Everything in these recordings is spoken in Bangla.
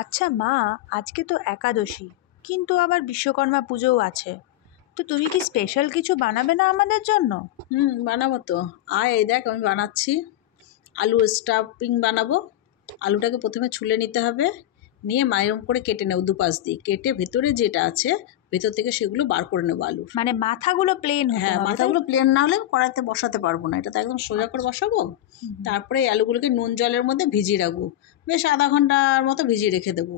আচ্ছা মা, আজকে তো একাদশী, কিন্তু আবার বিশ্বকর্মা পুজোও আছে। তো তুমি কি স্পেশাল কিছু বানাবে না আমাদের জন্য? বানাবো তো। আয় এই দেখ আমি বানাচ্ছি। আলু স্টাফিং বানাবো। আলুটাকে প্রথমে ছুলে নিতে হবে, নিয়ে এরকম করে কেটে নেব, দুপাশ দিয়ে কেটে ভেতরে যেটা আছে ভেতর থেকে সেগুলো বার করে নেবো আলুর। মানে মাথাগুলো প্লেন হতে হ্যাঁ, হবে, তাই? মাথাগুলো প্লেন না হলে কড়াইতে বসাতে পারবো না, এটা তো একদম সোজা করে বসাবো। তারপরে এই আলুগুলোকে নুন জলের মধ্যে ভিজিয়ে রাখবো, বেশ আধা ঘন্টার মতো ভিজিয়ে রেখে দেবো।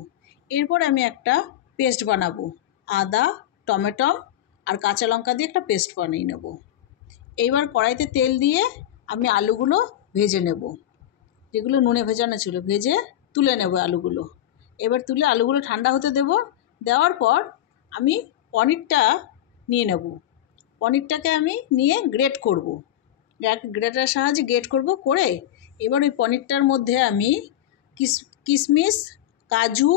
এরপর আমি একটা পেস্ট বানাবো, আদা, টমেটো আর কাঁচা লঙ্কা দিয়ে একটা পেস্ট বানিয়ে নেব। এইবার কড়াইতে তেল দিয়ে আমি আলুগুলো ভেজে নেব, যেগুলো নুনে ভেজানো ছিল ভেজে তুলে নেব আলুগুলো। এবার তুলে আলুগুলো ঠান্ডা হতে দেব। দেওয়ার পর আমি পনিরটা নিয়ে নেব। পনিরটাকে আমি নিয়ে গ্রেট করব, গ্রেটারের সাহায্যে গ্রেট করব। করে এবার ওই পনিরটার মধ্যে আমি কিশমিশ, কাজু,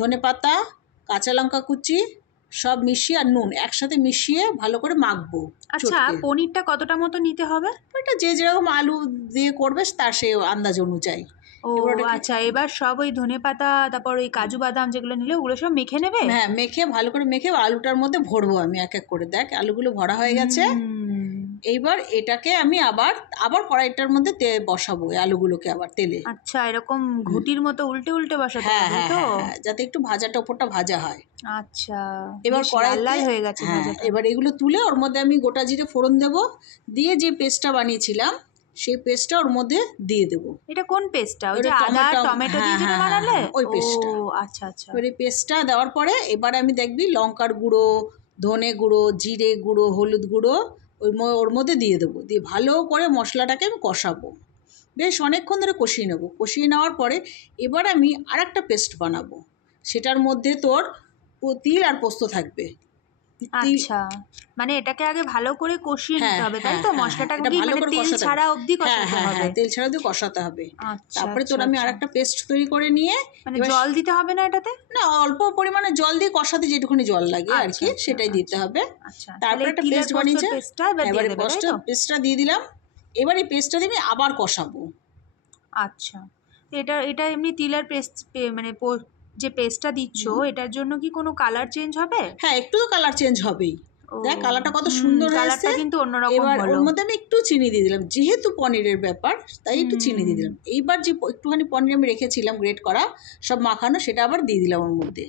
ধনেপাতা, কাঁচা লঙ্কা কুচি সব মিশিয়ে আর নুন একসাথে মিশিয়ে ভালো করে মাখবো। আচ্ছা, পনিরটা কতটা মতো নিতে হবে? ওইটা যে যেরকম আলু দিয়ে করবে তার সেই আন্দাজ অনুযায়ী। ও আচ্ছা, এবার সব ওই ধনেপাতা, তারপর ওই কাজু বাদাম যেগুলো নিলে ওগুলো সব মেখে নেবে? হ্যাঁ, মেখে ভালো করে মেখে আলুটার মধ্যে ভরবো আমি এক এক করে। দেখ আলুগুলো ভরা হয়ে গেছে। এইবার এটাকে আমি আবার কড়াইটার মধ্যে বসাবো এই আলুগুলোকে আবার তেলে। আচ্ছা, এরকম ঘুটির মতো উল্টে উল্টে বসাতে হ্যাঁ হবে হ্যাঁ তো? হ্যাঁ, যাতে একটু ভাজাটা ওপরটা ভাজা হয়। আচ্ছা, এবার কড়াইতে লাল হয়ে গেছে ভাজাটা। এবার এগুলো তুলে ওর মধ্যে আমি গোটা জিরে ফোড়ন দেব, দিয়ে যে পেস্টটা বানিয়েছিলাম সেই পেস্টটা ওর মধ্যে দিয়ে দেব। এটা কোন পেস্টটা? ওই যে আদা টমেটো দিয়ে যেটা বানালে ওই পেস্টটা। ও আচ্ছা আচ্ছা। এবার এই পেস্টটা দেওয়ার পরে এবার আমি দেখবি লঙ্কার গুঁড়ো, ধনে গুঁড়ো, জিরে গুঁড়ো, হলুদ গুঁড়ো ওর মধ্যে দিয়ে দেবো। দিয়ে ভালো করে মশলাটাকে আমি কষাবো, বেশ অনেকক্ষণ ধরে কষিয়ে নেবো। কষিয়ে নেওয়ার পরে এবার আমি আরেকটা পেস্ট বানাবো, সেটার মধ্যে তোর তিল আর পোস্ত থাকবে। আচ্ছা, মানে এটাকে আগে ভালো করে কষিয়ে নিতে হবে, তাই তো? মশলাটাকে ভালো করে তেল ছাড়া অবধি কষাতে হবে? তেল ছাড়া দিয়ে কষাতে হবে। আচ্ছা, তারপরে তোর আমি আরেকটা পেস্ট তৈরি করে নিয়ে, মানে জল দিতে হবে না এটাতে? না, অল্প পরিমাণে জল দিয়ে কষাতে যেটুকুনি জল লাগে আর কি সেটাই দিতে হবে। তারপরে একটা পেস্ট বানিয়েছে, এবারে পেস্টটা দিয়ে দিলাম। এবার এই পেস্টটা দিয়ে আমি আবার কষাবো। আচ্ছা, এটা এমনি তিলের পেস্ট, মানে যে পেস্টটা দিচ্ছ এটার জন্য কি কোনো কালার চেঞ্জ হবে? হ্যাঁ, একটু তো কালার চেঞ্জ হবেই। দেখ কালারটা কত সুন্দর হয়েছে, কালারটা কিন্তু অন্যরকম এবার হলো। ওর মধ্যে আমি একটু চিনি দিয়ে দিলাম, যেহেতু পনিরের ব্যাপার তাই একটু চিনি দিয়ে দিলাম। এইবার যে একটুখানি পনির আমি রেখেছিলাম গ্রেট করা সব মাখানো, সেটা আবার দিয়ে দিলাম ওর মধ্যে।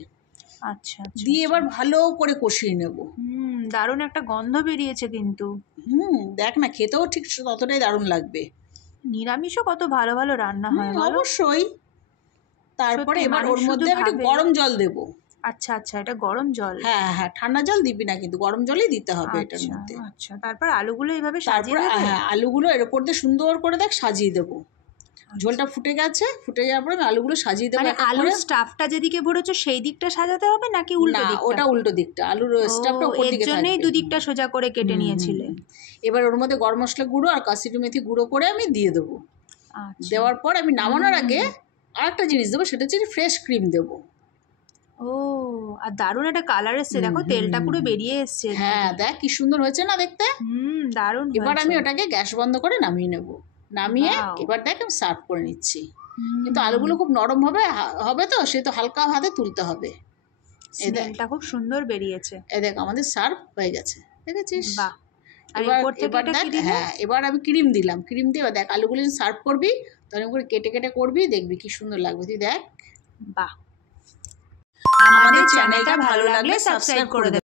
আচ্ছা, দিয়ে এবার ভালো করে কষিয়ে নেব। দারুণ একটা গন্ধ বেরিয়েছে কিন্তু। দেখ না, খেতেও ঠিক ততটাই দারুণ লাগবে। নিরামিষও কত ভালো ভালো রান্না হয় অবশ্যই। তারপরে এবার ওর মধ্যে আমি একটু গরম জল দেব। আচ্ছা আচ্ছা, এটা গরম জল? হ্যাঁ হ্যাঁ, ঠান্ডা জল দিবি না কিন্তু, গরম জলই দিতে হবে এটার মধ্যে। আচ্ছা, তারপর আলুগুলো এইভাবে সাজিয়ে দেব? হ্যাঁ, আলুগুলো এর উপর দিয়ে সুন্দর করে দেখ সাজিয়ে দেবো। ঝোলটা ফুটে গেছে, ফুটে যাওয়ার পরে আলুগুলো সাজিয়ে দেবো। মানে আলুর স্টাফটা যেদিকে ভরেছো সেই দিকটা সাজাতে হবে নাকি উল্টো দিকটা? ওটা উল্টো দিকটা, আলুর স্টাফটা উপর দিকে থাকবে। এর জন্যই দুদিকটা সোজা করে কেটে নিয়েছিলে। এবার ওর মধ্যে গরম মশলা গুঁড়ো আর কাসুরি মেথি গুঁড়ো করে আমি দিয়ে দেবো। দেওয়ার পর আমি নামানোর আগে আরেকটা জিনিস দেবো, সেটা হচ্ছে ফ্রেশ ক্রিম দেবো। ও, আর দারুণ একটা কালার এসছে, দেখো তেলটা পুরো বেরিয়ে এসছে। হ্যাঁ, দেখ কি সুন্দর হয়েছে না দেখতে? দারুণ। এবার আমি ওটাকে গ্যাস বন্ধ করে নামিয়ে নেব। নামিয়ে এবার দেখ আমি সার্ভ করে নিচ্ছি। কিন্তু আলুগুলো খুব নরম হবে তো, সে তো হালকা হাতে তুলতে হবে। স্মেলটা খুব সুন্দর বেরিয়েছে। দেখ আমাদের সার্ভ হয়ে গেছে, দেখেছিস? বাহ। এবার দেখ, হ্যাঁ এবার আমি ক্রিম দিলাম। ক্রিম দিয়ে দেখ আলুগুলো সার্ভ করবি, তখন করে কেটে কেটে করবি, দেখবি কি সুন্দর লাগবে। তুই দেখ। বাহ। আমাদের চ্যানেলটা ভালো লাগলে সাবস্ক্রাইব করে দেবেন।